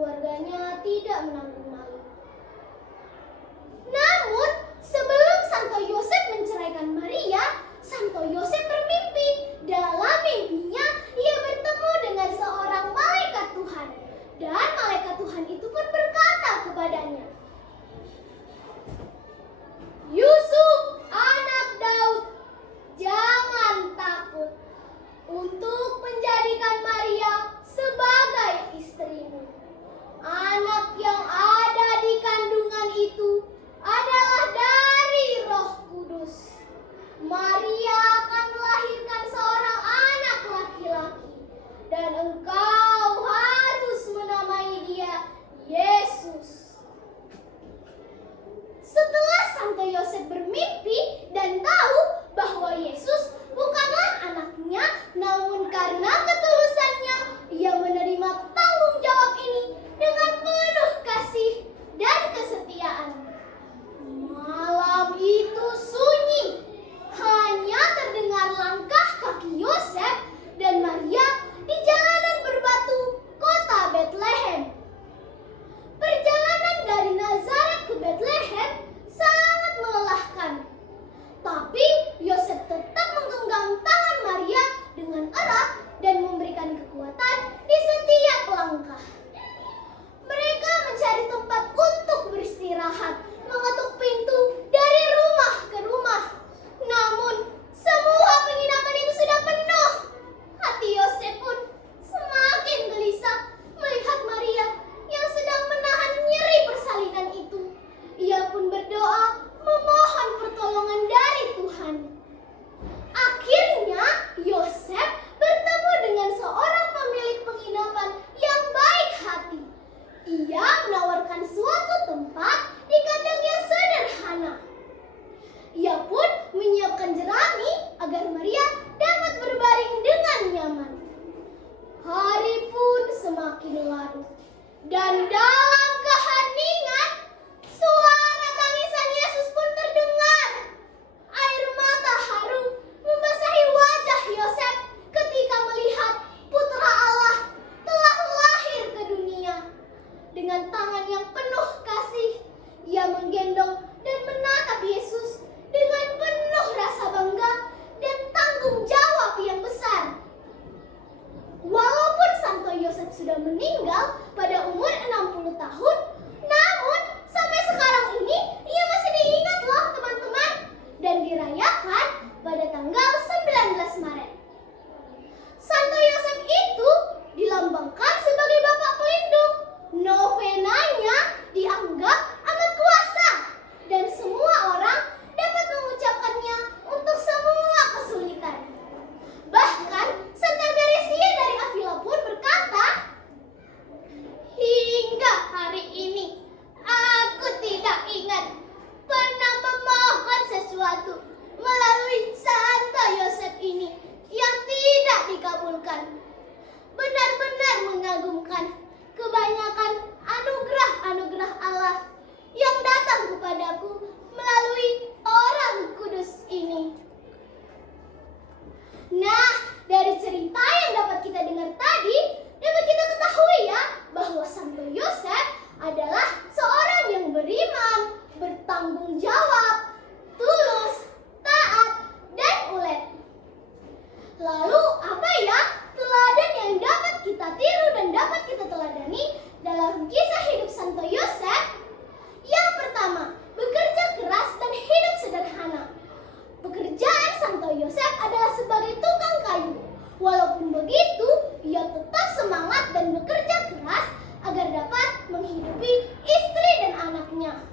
keluarganya tidak menanggung malu. Namun, sebelum Santo Yosef menceraikan Maria, Santo Yosef bermimpi. Dalam mimpinya, ia bertemu dengan seorang malaikat Tuhan. Dan malaikat Tuhan itu pun berkata kepadanya, "Yusuf, anak Daud, jangan takut untuk menjadikan Maria sebagai istrimu. Anak yang ada di kandungan itu adalah dari Roh Kudus. Maria akan melahirkan seorang anak laki-laki, dan engkau harus menamai dia Yesus." Setelah Santo Yosef bermimpi dan tahu bahwa Yesus bukanlah anaknya, namun karena ketulusannya, ia menerima tanggung jawab ini dengan penuh kasih dan kesetiaan. Malam itu sunyi, hanya terdengar langkah kaki Yosef dan Maria di jalanan berbatu kota Betlehem. Perjalanan dari Nazaret ke Betlehem sangat melelahkan. Tapi Yosef tetap menggenggam tangan Maria dengan erat dan memberikan kekuatan di setiap langkah. Mereka mencari tempat untuk beristirahat, mengetuk pintu dari rumah ke rumah. Namun, semua penginapan itu sudah penuh. Hati Yosef pun semakin gelisah melihat Maria yang sedang menahan nyeri persalinan itu. Ia pun berdoa memohon pertolongan dari Tuhan. Akhirnya, Yosef bertemu dengan seorang pemilik penginapan yang baik hati. Ia menawarkan suatu tempat di kandang yang sederhana. Ia pun menyiapkan jerami agar Maria dapat berbaring dengan nyaman. Hari pun semakin larut, dan dalam keheningan, suara tangisan Yesus pun terdengar. Air mata haru membasahi wajah Yosef ketika melihat Putra Allah telah lahir ke dunia. Dengan tangan yang penuh kasih, ia menggendong dan menatap Yesus dengan penuh rasa bangga dan tanggung jawab yang besar. Walaupun Santo Yosef sudah meninggal pada umur 60 tahun, namun sampai sekarang ini ia masih diingat loh teman-teman, dan dirayakan pada tanggal 19 Maret. Santo Yosef itu dilambangkan sebagai Bapak Pelindung. Novenanya dianggap amat kuasa, dan semua orang dapat mengucapkannya untuk semua kesulitan. Bahkan Santa Teresia dari Avila pun berkata, "Hingga hari ini aku tidak ingat pernah memohon sesuatu melalui Santo Yosef ini yang tidak dikabulkan. Benar-benar mengagumkan kebanyakan anugerah-anugerah Allah yang datang kepadaku melalui orang kudus ini." Nah, dari cerita yang dapat kita dengar tadi, dapat kita ketahui ya bahwa Santo Yosef adalah seorang yang beriman, bertanggung jawab, tulus, taat, dan ulet. Lalu apa ya teladan yang dapat kita tiru dan dapat kita teladani dalam kisah hidup Santo Yosef? Yang pertama, bekerja keras dan hidup sederhana. Pekerjaan Santo Yosef adalah sebagai tukang kayu. Walaupun begitu, ia tetap semangat dan bekerja keras agar dapat menghidupi istri dan anaknya.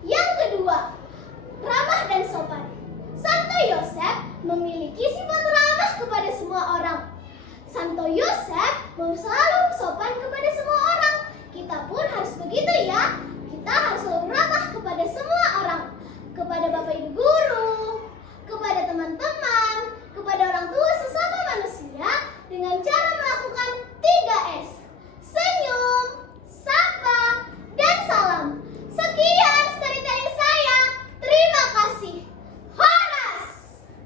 Yang kedua, ramah dan sopan. Santo Yosef memiliki sifat ramah kepada semua orang. Santo Yosef selalu sopan kepada semua orang. Kita pun harus begitu ya. Kita harus selalu ramah kepada semua orang. Kepada Bapak Ibu Guru, kepada teman-teman, kepada orang tua